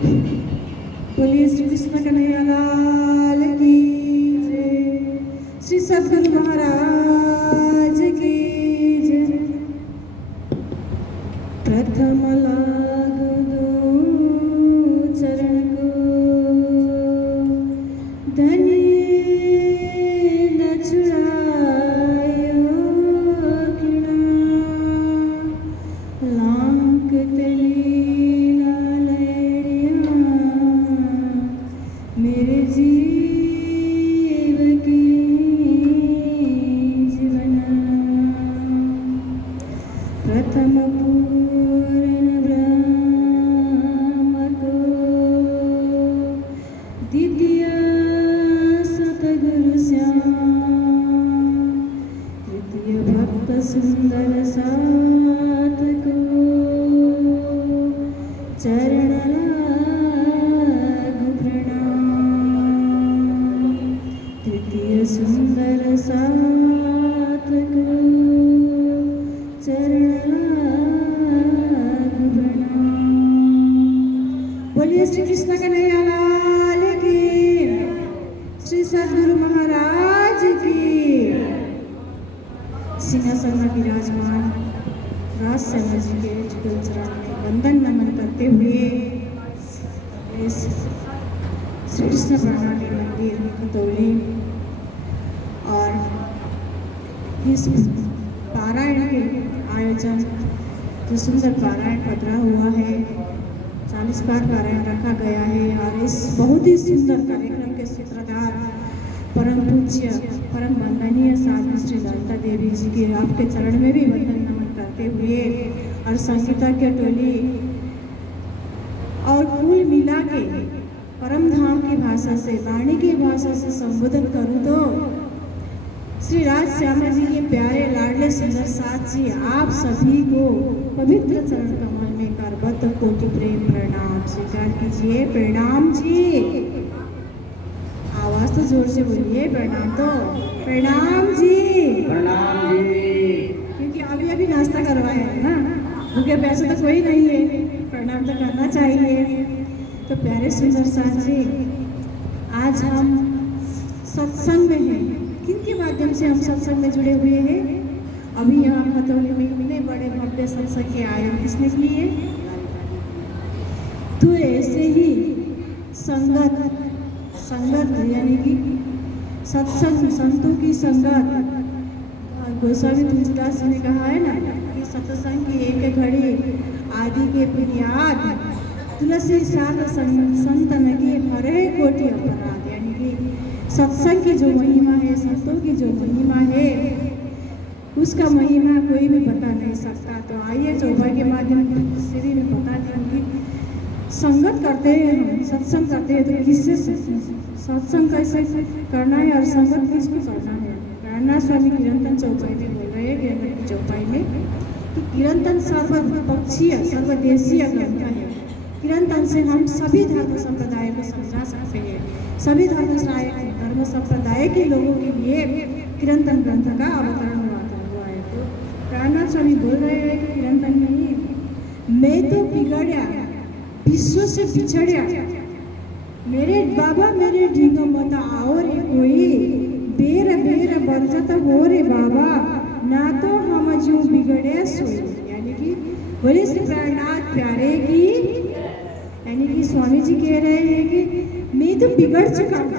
बोलिए श्री कृष्ण कन्हैया लाल की जय। श्री सद्गुरु महाराज की जय। प्रथम लाग दो चरण को धन्य न छुड़ायो किणा लांक तलीला लैड़िया मेरे जीव की जीवना प्रथम पूर्ण ब्रह्म को द्वितीय सतगुरु श्याम तृतीय भक्त सुंदर साथ को चरण लागु प्रणाम तृतीय सुंदर साथ को चरण लागु प्रणाम। बोलिए श्री कृष्ण कन्हैया लाल की, श्री सद्गुरु महाराज की। सिंहासन में विराजमान राज सेवा जी के जुगल चरण में वंदन नमन करते हुए इस श्री कृष्ण प्रणाली मंदिर खतौली और इस पारायण के आयोजन जो सुंदर पारायण पधरा हुआ है, 40 बार पारायण रखा गया है और इस बहुत ही सुंदर कार्यक्रम के सूत्रधार परम पूज्य परम वंदनीय साधु श्री ललिता देवी जी के आपके चरण में भी वंदन नमन करते हुए और संगीता के टोली और कुल मिला के परम धाम की भाषा से वाणी की भाषा से संबोधन करूं तो श्री राज श्यामा जी के प्यारे लाडले सुंदर साथ जी आप सभी को पवित्र चरण कमल में करबद्ध कोटि प्रेम प्रणाम स्वीकार कीजिए। प्रणाम जी, आवाज तो जोर से बोलिए। प्रणाम तो प्रणाम जी, प्रणाम जी। क्योंकि अभी अभी नाश्ता करवाया है ना, भूखे पैसे तो कोई नहीं है, प्रणाम तो करना चाहिए। तो प्यारे सुंदर साथ जी, आज हम सत्संग में हैं। किनके माध्यम से हम सत्संग में जुड़े हुए हैं? अभी यहाँ खतौली में इतने बड़े भव्य सत्संग के आयोजन किसने किए? तो ऐसे ही संगत यानी कि सत्संग, संतों की संगत। गोस्वामी तुलसीदास ने कहा है ना कि सत्संग की एक घड़ी आदि के बुनियाद तुलसी साथ संतन के हरे कोटि अपराध। यानी कि सत्संग की जो महिमा है, संतों की जो महिमा है, उसका महिमा कोई भी बता नहीं सकता। तो आइए चौपाई के माध्यम से भी मैं बता दूँगी। संगत करते हैं हम, सत्संग करते हैं तो किससे सत्संग कैसे करना है और संगत किसको करना है? प्रेरणा स्वामी किरंतन चौपाई में बोल रहे हैं, किरंतन की चौपाई में कि किरंतन सर्वपक्षीय सर्वदेशीय ग्रंथ है। किरंतन से हम सभी धर्म संप्रदाय को समझा सकते हैं। सभी धर्म संप्रदाय के लोगों के लिए किरंतन ग्रंथ का अवतरण हुआ है। तो प्रेरणा स्वामी बोल रहे हैं कि किरंतन नहीं, मैं तो बिगड़या विश्व से बिछड़या, मेरे बाबा मेरे ढींग मत आओ रे कोई, बेर बेर बरजत हो रे बाबा, ना तो हम जो बिगड़े सोई। यानी कि बोले श्री प्राणनाथ प्यारे की, यानी कि स्वामी जी कह रहे हैं कि मैं तो बिगड़ चुका हूँ,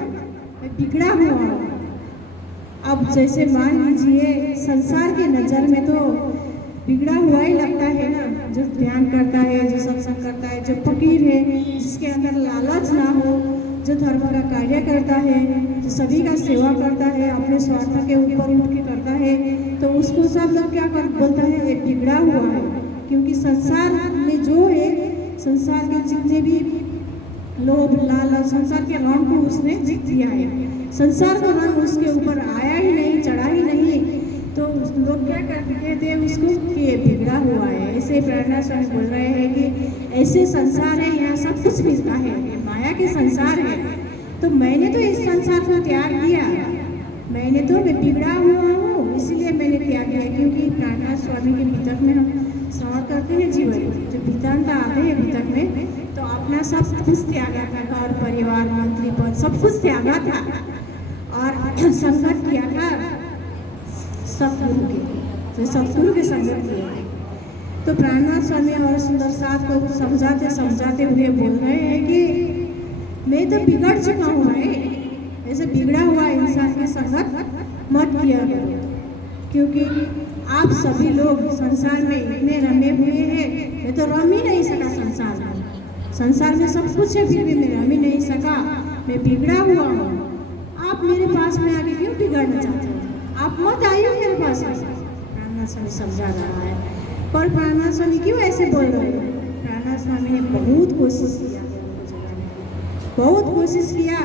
मैं बिगड़ा हुआ हूँ। अब जैसे मान लीजिए संसार के नज़र में तो बिगड़ा हुआ ही लगता है ना, जो ध्यान करता है, जो सत्संग करता है, जो फकीर है, जिसके अंदर लालच ना हो, जो धर्म का कार्य करता है, जो सभी का सेवा करता है, अपने स्वार्थ के ऊपर उठ के करता है, तो उसको सब लोग क्या बोलता है? ये बिगड़ा हुआ है। क्योंकि संसार में जो है, संसार के जितने भी लोभ लालच, संसार के रंग को उसने जीत लिया है। संसार का रंग उसके ऊपर आया ही नहीं, चढ़ा ही नहीं, तो लोग क्या कहते थे उसको कि ये बिगड़ा हुआ है। ऐसे प्रेरणा स्वामी बोल रहे हैं कि ऐसे संसार है, यहाँ सब कुछ मिलता है, ये माया के संसार है। तो मैंने तो इस संसार को त्याग दिया, मैं बिगड़ा हुआ हूँ, इसीलिए मैंने त्याग दिया। क्योंकि प्रेरणा स्वामी के पुस्तक में हम श्रवण करते हैं जीवन, जो वृत्तांत आते हैं पुस्तक में, तो अपना सब कुछ त्यागा था, घर परिवार मंत्री पद सब कुछ त्यागा था और संगत किया था सतगुरु के, तो सतगुरु के संगत किया। तो प्राणनाथ स्वामी और सुंदर साथ को समझाते समझाते हुए बोल रहे हैं कि मैं तो बिगड़ चुका हूँ भाई, ऐसे बिगड़ा हुआ इंसान की संगत मत किया करो, क्योंकि आप सभी लोग संसार में इतने रमे हुए हैं, मैं तो रम ही नहीं सका संसार में। संसार में सब कुछ है फिर भी मैं रम ही नहीं सका, मैं बिगड़ा हुआ हूँ। आप मेरे पास में आके क्यों बिगड़ना चाहते हो? आप मत आइए मेरे पास में। प्राणनाथ स्वामी समझा रहा है, पर प्राणनाथ स्वामी क्यों ऐसे बोल रहे हो? प्राणनाथ स्वामी ने बहुत कोशिश किया, बहुत कोशिश किया।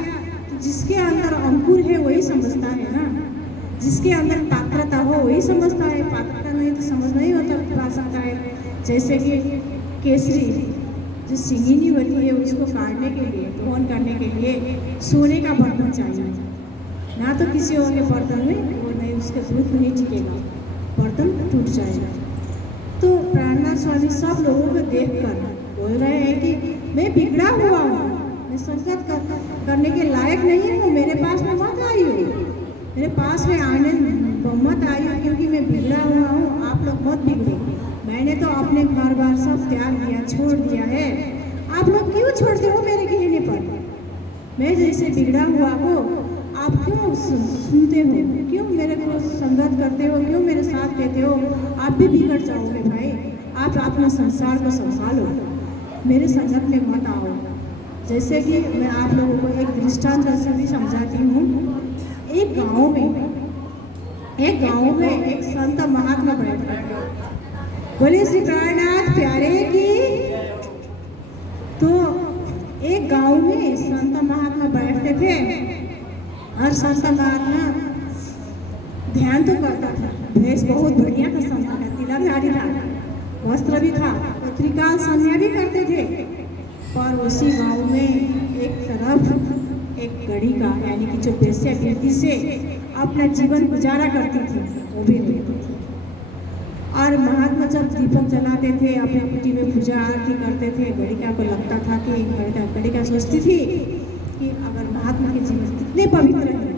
तो जिसके अंदर अंकुर है वही समझता है ना, जिसके अंदर पात्रता हो वही समझता है, पात्रता नहीं तो समझ नहीं होता पा सकता है। जैसे कि केसरी जो सिंगिनी होती है उसको काटने के लिए, दोहन करने के लिए सोने का बर्तन चाहिए, ना तो किसी और के बर्तन में वो नहीं, उसके दूध नहीं टिकेगा, बर्तन टूट जाएगा। तो प्राणनाथ स्वामी सब लोगों को देखकर बोल रहे हैं कि मैं बिगड़ा हुआ हूँ, मैं संगत करने के लायक नहीं हूँ, मेरे पास में मत आई हो, मेरे पास में आने मत आई हो, क्योंकि मैं बिगड़ा हुआ हूँ। आप लोग मत बिगड़ो, मैंने तो अपने घर बार सब त्याग दिया, छोड़ दिया है। आप लोग क्यों छोड़ते हो मेरे कहने पर? मैं जैसे बिगड़ा हुआ हो आप क्यों सुनते हो, क्यों मेरे को संगत करते हो, क्यों मेरे साथ देते हो? आप भी बिगड़ जाओगे भाई, आप अपना संसार को संभालो, मेरे संगत में मत आओ। जैसे कि मैं आप लोगों को एक दृष्टांत से भी समझाती हूँ। एक गांव में एक संत महात्मा बैठा था, बोले श्री प्राणनाथ प्यारे की। तो एक गांव में संत महात्मा बैठते थे और संत महात्मा ध्यान तो करता था, भेष बहुत बढ़िया था संत का, तिलकधारी था, वस्त्र भी था, त्रिकाल संध्या भी करते थे। पर उसी गांव में एक तरफ एक गणिका यानी कि जो वेश्यावृत्ति से अपना जीवन गुजारा करती थी वो भी रहती थी। और महात्मा जब दीपक जलाते थे, अपने कुटी में पूजा आरती करते थे, गणिका को लगता था कि गणिका सोचती थी कि अगर महात्मा के जीवन कितने पवित्र है,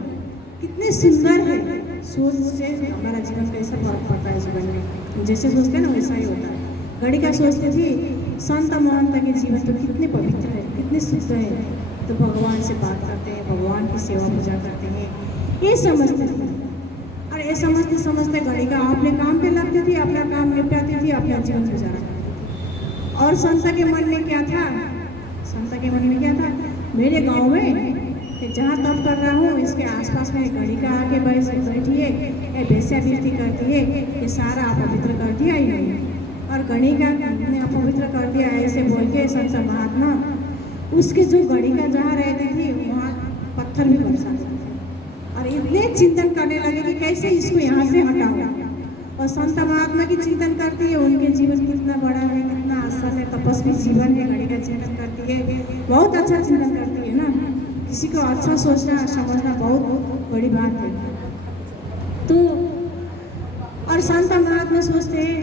कितने सुंदर है, सोच से हमारा जीवन कैसा फर्क पड़ता है जीवन में, जैसे सोचते हैं ना वैसा ही होता है। गणिका सोचती थी संत महंत के जीवन तो कितने पवित्र है, कितने शुद्ध है, तो भगवान से बात करते हैं, भगवान की सेवा पूजा करते हैं, ये समझते थे। और ये समझते समझते गणिका अपने काम पे लगती थी, अपना काम निपटाती थी, अपना जीवन गुजारा करती थी। और संत के मन में क्या था? संत के मन में क्या था? मेरे गांव में जहाँ तप कर रहा हूँ इसके आसपास में गणिका आके बैठी है, ये वेश्यावृत्ति करती है, ये सारा अपवित्र कर दिया ही नहीं। और गणिका ने अपवित्र कर दिया ऐसे बोल के संत महात्मा उसके जो गणिका जहाँ रहती थी वहाँ पत्थर भी बरसा थे और इतने चिंतन करने लगे कि कैसे इसको यहाँ से हटाऊं। और संत महात्मा की चिंतन करती है, उनके जीवन कितना बड़ा है, कितना आसान है, तपस्वी जीवन है, गणिका चिंतन करती है, बहुत अच्छा चिंतन करती है ना। किसी को अच्छा सोचना समझना बहुत बड़ी बात है। तो और संत महात्मा सोचते हैं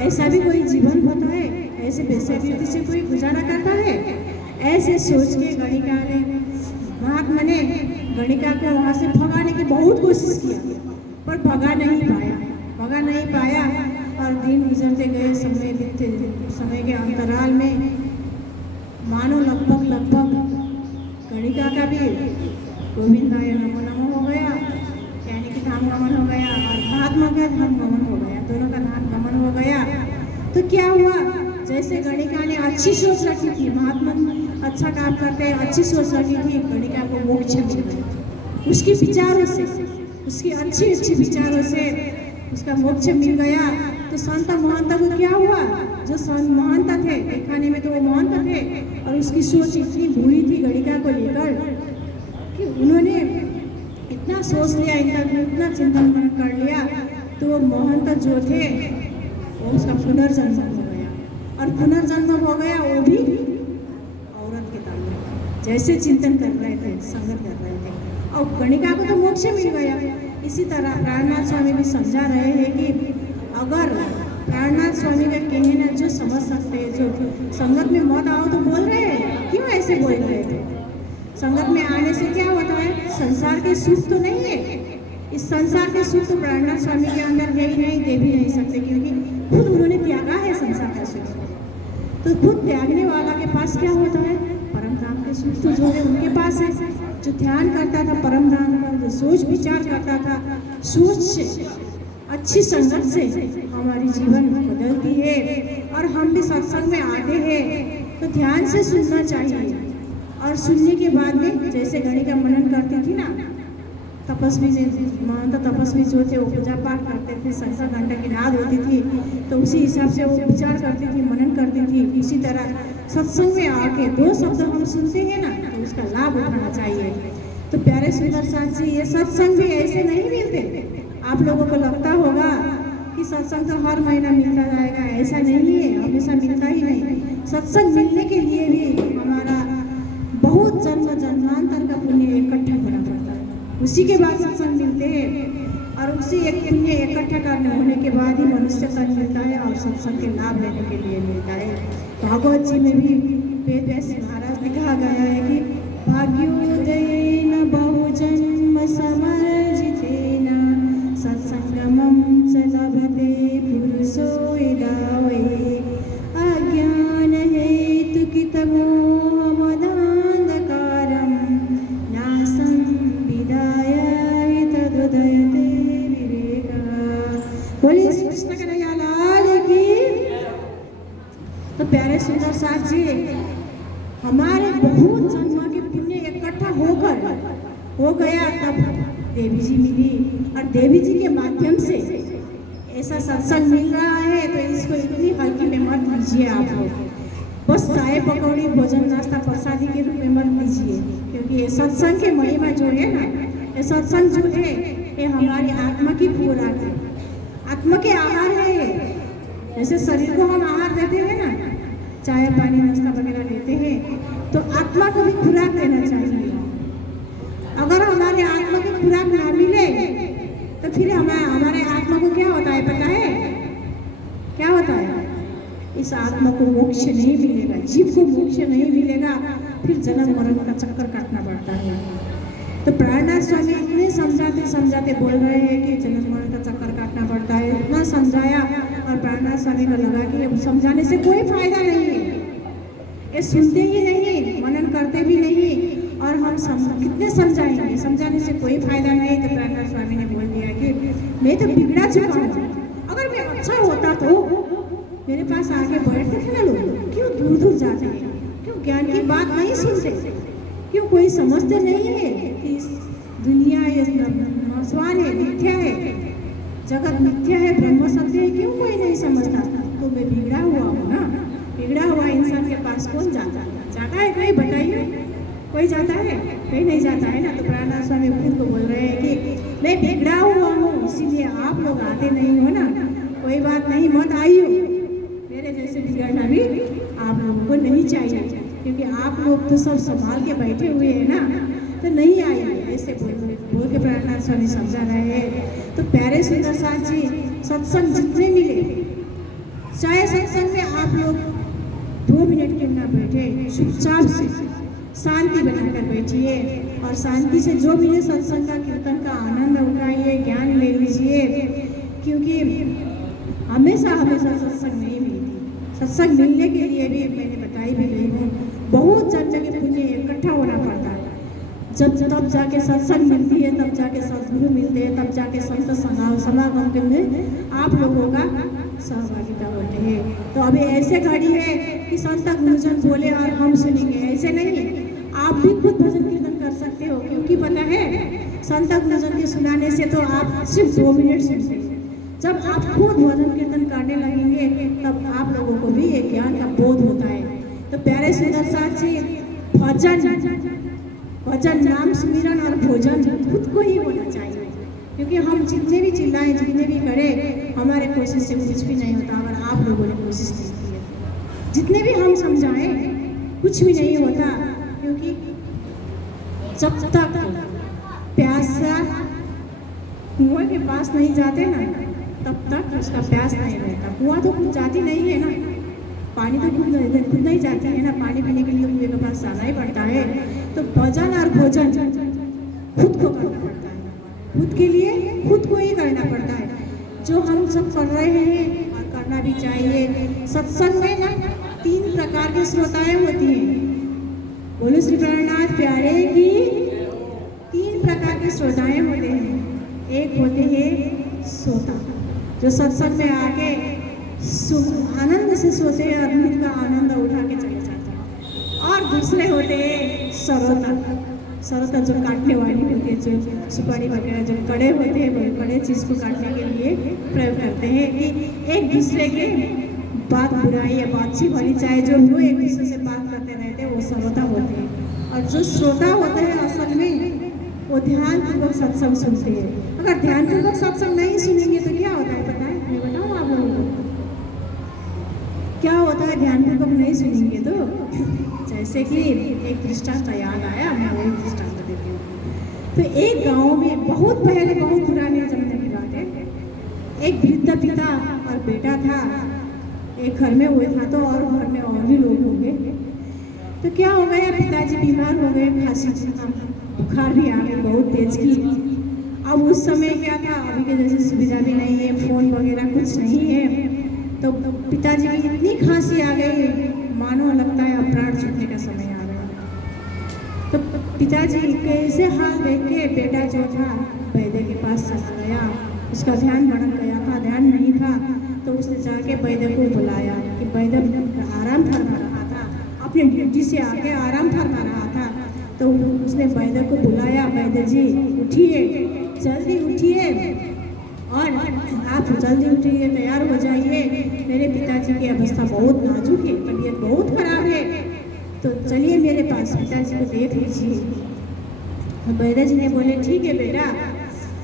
ऐसा भी कोई जीवन होता है, ऐसे वेश्यावृत्ति से कोई गुजारा करता है। ऐसे सोच के गणिका ने महात्मा ने गणिका को वहाँ से भगाने की बहुत कोशिश किया, पर भगा नहीं पाया। और दिन गुजरते गए, समय बीतते, समय के अंतराल में मानो लगभग गणिका का भी गोविंदाय नमो नमो हो गया, यानी कि धाम गमन हो गया, और महात्मा का धाम गमन हो गया, दोनों का धाम गमन हो गया। तो क्या हुआ? जैसे गणिका ने अच्छी सोच रखी थी, महात्मा अच्छा काम करते हैं, अच्छी सोच रखी थी, गणिका को मोक्ष मिल गया उसके विचारों से, उसकी अच्छी विचारों से उसका मोक्ष मिल गया। तो संत महंत को क्या हुआ? जो संत महंत थे, दिखाने में तो वो महंत थे, और उसकी सोच इतनी बुरी थी गणिका को लेकर कि उन्होंने इतना सोच लिया, इतना चिंतन कर लिया, तो वो महंत जो थे वो उसका पुनर्जन्म हो गया। और पुनर्जन्म हो गया वो भी औरत के तन में, जैसे चिंतन कर रहे थे, संगत कर रहे थे, और गणिका को तो मोक्ष मिल गया। इसी तरह प्राणनाथ स्वामी भी समझा रहे हैं कि अगर प्राणनाथ स्वामी का कहना जो समझ सकते हैं, जो संगत में मत आओ तो बोल रहे हैं, क्यों ऐसे बोल रहे थे। संगत में आने से क्या होता है, संसार के सुख तो नहीं है, इस संसार के सुख तो प्राणनाथ स्वामी के अंदर है ही नहीं, दे भी नहीं सकते, क्योंकि खुद उन्होंने त्यागा है संसार का सुख। तो खुद त्यागने वाला के पास क्या होता है, परम धाम के सुख तो जो है उनके पास है। जो ध्यान करता था परम धाम का, जो सोच विचार करता था, सोच से, अच्छी संगत से हमारी जीवन बदलती है। और हम भी सत्संग में आते हैं तो ध्यान से सुनना चाहिए, और सुनने के बाद में जैसे घड़ी का मनन करती थी ना, तपस्वी महंत तपस्वी जो थे वो पूजा पाठ करते थे, संख्या घंटा की नाद होती थी, तो उसी हिसाब से वो विचार करती थी, मनन करती थी। इसी तरह सत्संग में आके 2 शब्द हम सुनते हैं ना, तो उसका लाभ उठाना चाहिए। तो प्यारे सुंदर साथ जी, ये सत्संग भी ऐसे नहीं मिलते। आप लोगों को लगता होगा कि सत्संग तो हर महीना मिलता जाएगा, ऐसा नहीं है, हमेशा मिलता ही नहीं। सत्संग मिलने के लिए भी हमारा बहुत जन्म जन्मांतर का पुण्य इकट्ठा करना पड़ता है, उसी के बाद सत्संग मिलते हैं। और उसी एक पुण्य इकट्ठा करने होने के बाद ही मनुष्य तन मिलता है और सत्संग के लाभ लेने के लिए मिलता है। भागवत जी में भी वेद व्यास महाराज ने कहा गया है कि भाग्योदयेन बहुजन्म समर्जितेन सत्संगमं च लभते पुरुषो यदा वै अज्ञान हेतुकितमोहमदान्धकारं नासं विदाय तदुदयते विवेकः। बोलिए श्री कृष्ण कन्हैया लाल की। तो प्यारे सुंदर साथ जी, हमारे बहुत जन्म के पुण्य इकट्ठा हो गया, तब देवी जी मिली, और देवी जी के माध्यम से ऐसा सत्संग मिल रहा है। तो इसको इतनी हल्की में मत लीजिए आप लोग, बस चाय पकौड़ी भोजन नाश्ता प्रसादी के रूप में मत लीजिए, क्योंकि ये सत्संग के महिमा जो है ना, ये सत्संग जो है ये हमारी आत्मा की खुराक है, आत्मा के आहार है ये। जैसे शरीर को हम आहार देते हैं ना, चाय पानी नाश्ता वगैरह देते हैं, तो आत्मा को भी खुराक देना चाहिए। अगर हमारे आत्मा की खुराक ना मिले तो फिर हमारे आत्मा को क्या होता है पता है, क्या होता है? इस आत्मा को मोक्ष नहीं मिलेगा, जीव को मोक्ष नहीं मिलेगा, फिर जन्म मरण का चक्कर काटना पड़ता है। तो प्राणनाथ स्वामी इतने समझाते समझाते बोल रहे हैं कि जन्म मरण का चक्कर काटना पड़ता है, इतना समझाया, और प्राणनाथ स्वामी को लगा कि अब समझाने से कोई फायदा नहीं है, ये सुनते ही नहीं, मनन करते भी नहीं, और हम कितने समझाएंगे, समझाने से कोई फायदा नहीं। तो प्राणनाथ स्वामी ने बोल दिया कि मैं तो बिगड़ा चुका हूँ, अगर मैं अच्छा होता तो मेरे पास आके बैठते थे ना लोग, क्यों दूर दूर जाते हैं, क्यों ज्ञान की बात नहीं सुनते, क्यों कोई समझते नहीं है कि इस दुनिया ये नश्वर है, मिथ्या है, जगत मिथ्या है, ब्रह्म सत्य है, क्यों कोई नहीं समझता? तो मैं बिगड़ा हुआ हूँ ना, बिगड़ा हुआ इंसान के पास कौन जाता है? कोई बताइए, कोई जाता है? कोई नहीं जाता है ना। तो प्राणनाथ स्वामी खुद को बोल रहे हैं कि मैं बिगड़ा हुआ हूँ, इसीलिए आप लोग आते नहीं हो ना, कोई बात नहीं, मत आइए, मेरे जैसे बिगड़ना भी आप लोगों को नहीं चाहिए, क्योंकि आप लोग तो सब संभाल के बैठे हुए हैं ना, तो नहीं आइए, ऐसे बोल के प्राणनाथ स्वामी समझा रहे हैं। तो प्यारे सुंदर साथ जी, सत्संग जितने मिले, चाहे सत्संग में आप लोग 2 मिनट क्यों ना बैठे, चुपचाप से शांति बनाकर बैठिए, और शांति से जो मिले सत्संग का कीर्तन का आनंद उठाइए, ज्ञान ले लीजिए, क्योंकि हमेशा सत्संग नहीं मिलती। सत्संग मिलने के लिए भी मैंने बताई भी रही हूँ, बहुत जगह के पुण्य इकट्ठा होना पड़ता है, तब जाके सत्संग मिलती है, तब जाके सद्गुरु मिलते हैं, तब जाके संत समागम के में आप लोगों का सहभागिता होते हैं। तो अभी ऐसे घड़ी है कि संत गुरुजन बोले और हम सुनेंगे, ऐसे नहीं, आप भी खुद भजन कीर्तन कर सकते हो, क्योंकि पता है संत गुरुजन के सुनाने से तो आप सिर्फ 2 मिनट सुनते हैं, जब आप खुद भजन कीर्तन करने लगेंगे तब आप लोगों को भी एक ज्ञान का बोध होता है। तो प्यारे सुंदर साथ जी, भजन नाम सुमिरन और भोजन खुद को ही होना चाहिए, क्योंकि हम जितने भी चिल्लाएं, जितने भी करें, हमारे कोशिश से कुछ भी नहीं होता अगर आप लोगों ने कोशिश नहीं की है। जितने भी हम समझाएं कुछ भी नहीं होता, क्योंकि जब तक प्यासा कुआं के पास नहीं जाते ना, तब तक उसका प्यास नहीं रहता। कुआं तो जाती नहीं है ना, पानी तो खुद नहीं जाते हैं ना, पानी पीने के लिए कुएं के पास जाना ही पड़ता है। तो भजन और भोजन खुद को करना पड़ता है, खुद के लिए खुद को ही करना पड़ता है, जो हम सब कर रहे हैं और करना भी चाहिए। सत्संग में ना 3 प्रकार की श्रोताएं होती हैं। बोलो श्री प्राणनाथ प्यारे की 3 प्रकार के श्रोताएं होते हैं। एक होते हैं श्रोता, जो सत्संग में आके आनंद से सोते हैं और अमृत का आनंद उठा के चले जाते हैं। और दूसरे होते हैं श्रोता, श्रोता जो काटने वाली होती है, जो सुपारी वगैरह जो कड़े होते हैं, वो कड़े चीज़ को काटने के लिए प्रयोग करते हैं कि एक दूसरे के बात बुराई या बातचीत वाली चाहे जो हो, एक दूसरे से बात करते रहते हैं, वो श्रोता होते हैं। और जो श्रोता होते हैं असल में वो ध्यानपूर्वक सत्संग सुनते हैं। अगर ध्यानपूर्वक सत्संग नहीं सुनेंगे तो क्या होता है पता है? मैं बताऊँ आप लोगों को क्या होता है ध्यानपूर्वक नहीं सुनेंगे तो? जैसे कि एक दृष्टांत याद आया, मैं वही दृष्टांत देती हूँ। तो एक गांव में बहुत पहले, बहुत पुराने जमाने की बात है, एक वृद्ध पिता और बेटा था। एक घर में हुए था तो और घर में और भी लोग होंगे। तो क्या हो गया, पिताजी बीमार हो गए, खांसी बुखार भी आ गई बहुत तेज की। अब उस समय क्या था, अभी के जैसे सुविधा भी नहीं है, फ़ोन वगैरह कुछ नहीं है। तो पिताजी की इतनी खांसी आ गई, मानो लगता है अब प्राण छूटने का समय आ गया। तो पिताजी कैसे हाल देख के बेटा जो था वैद्य के पास चला गया। उसका ध्यान भटक गया था, ध्यान नहीं था। तो उसने जाके वैद्य को बुलाया कि वैद्य आराम फरमा रहा था, अपनी ड्यूटी से आके आराम फरमा रहा था। तो उसने वैद्य को बुलाया, वैद्य जी उठिए, जल्दी उठिए और आप जल्दी उठिए, तैयार हो जाइए, मेरे पिताजी की अवस्था बहुत नाजुक है, तबीयत बहुत खराब है, तो चलिए मेरे पास, पिताजी को देख लीजिए। तो वैद्य जी ने बोले ठीक है बेटा,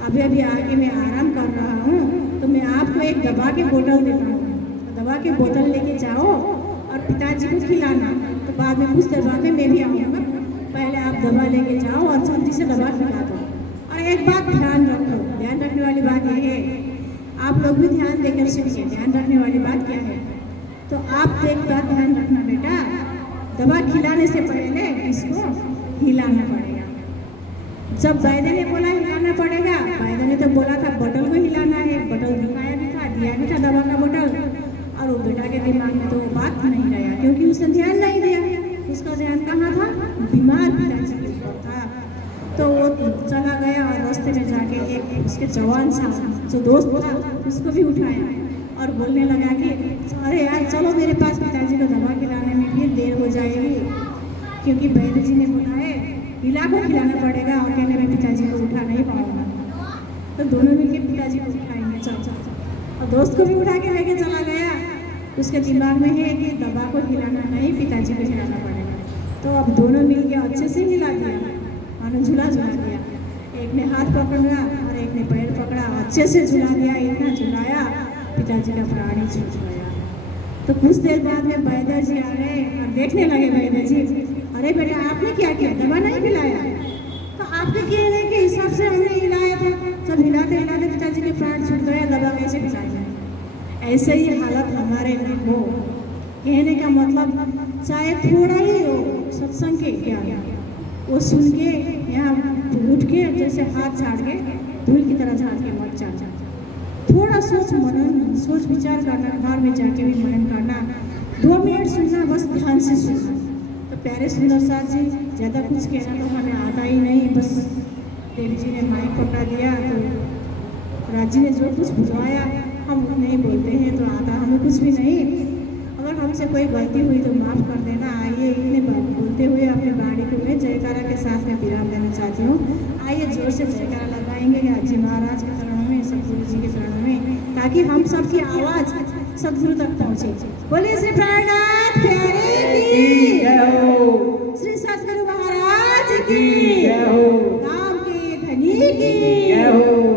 अभी अभी आके मैं आराम कर रहा हूँ, तो मैं आपको एक दवा की बोतल देता हूँ, तो दवा की बोतल लेके जाओ और पिताजी को खिलाना। तो बाद में कुछ देर बाद में मैं भी आऊँगा, पहले आप दवा लेके जाओ और जल्दी से दवा खिला दो। और एक बात ध्यान रखो, ध्यान रखने वाली बात यह है, आप लोग भी ध्यान देकर सुनिए, ध्यान रखने वाली बात क्या है। तो आप एक बात ध्यान रखना बेटा, दवा खिलाने से पहले इसको हिलाना पड़ेगा। जब वैद्य ने बोला हिलाना पड़ेगा, वैद्य ने तो बोला था बोतल को हिलाना है, बोतल दिखाया भी था, दिया भी था दवा का बोतल, और वो बेटा के दिमाग में तो वो बात नहीं रहा, क्योंकि उसने ध्यान नहीं दिया। उसका ध्यान कहाँ था? बीमार पिताजी के ऊपर था। तो वो चला गया और रास्ते में जाके एक उसके जवान सा जो दोस्त था उसको भी उठाया और बोलने लगा कि अरे यार चलो मेरे पास, पिताजी को दवा खिलाने में भी देर हो जाएगी, क्योंकि वैद्य जी ने बोला है हिला को खिलाना पड़ेगा और कहने में पिताजी को उठा नहीं पाऊंगा। तो दोनों मिलके पिताजी को उठाएंगे, चल। और दोस्त को भी उठा के लेके चला गया। उसके दिमाग में है कि दवा को हिलाना नहीं, पिताजी को हिलाना पड़ेगा। तो अब दोनों मिलके अच्छे से हिला दिया, मानो झूला झुला दिया। एक ने हाथ पकड़ा और एक ने पैर पकड़ा, अच्छे से झुला दिया, इतना झुलाया पिताजी का प्राण ही छूट गया। तो कुछ देर बाद में वैद्य जी आ गए और देखने लगे वैद्य जी, अरे बेटा आपने क्या किया, दवा नहीं खिलाया? तो आपके कहने के हिसाब से हमने हिलाया था, जब हिलाते हिलाते पिताजी के प्राण छूट गया, दवा कैसे खिलाया? ऐसे ही हालत हमारे में हो। कहने का मतलब चाहे थोड़ा ही हो सत्संग के ज्ञान, वो सुन के यहाँ उठ के जैसे हाथ झाड़ के धूल की तरह झाड़ के मत जा। थोड़ा सोच मनन, सोच विचार करना, घर में जाके भी मनन करना, 2 मिनट सुनना, बस ध्यान से सुनना। तो प्यारे सुंदर साथ जी, ज़्यादा कुछ कहना तो हमें आता ही नहीं, बस देवी जी ने माइक पकड़ा दिया तो राज जी ने जो कुछ बुझवाया हम नहीं बोलते हैं, तो आता हमें कुछ भी नहीं। अगर हमसे कोई गलती हुई तो माफ़ कर देना। आइए इतने बोलते हुए अपने वाणी को मैं जयकारा के साथ में विराम देना चाहती हूँ। आइए जोर से जयकारा लगाएंगे आज जी महाराज के चरणों में, सतगुरु जी के चरणों में, ताकि हम सबकी आवाज़ सतगुरु तक पहुँचे। बोलिए श्री प्राणनाथ प्यारे की जय हो, श्री सतगुरु महाराज की जय हो, राम के धनी की जय हो।